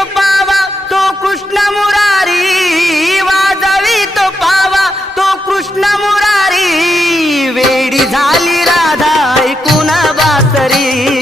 तो पावा तो कृष्ण मुरारी, वाजवी तो पावा तो कृष्ण मुरारी, वेडी झाली राधा ऐकून बासरी.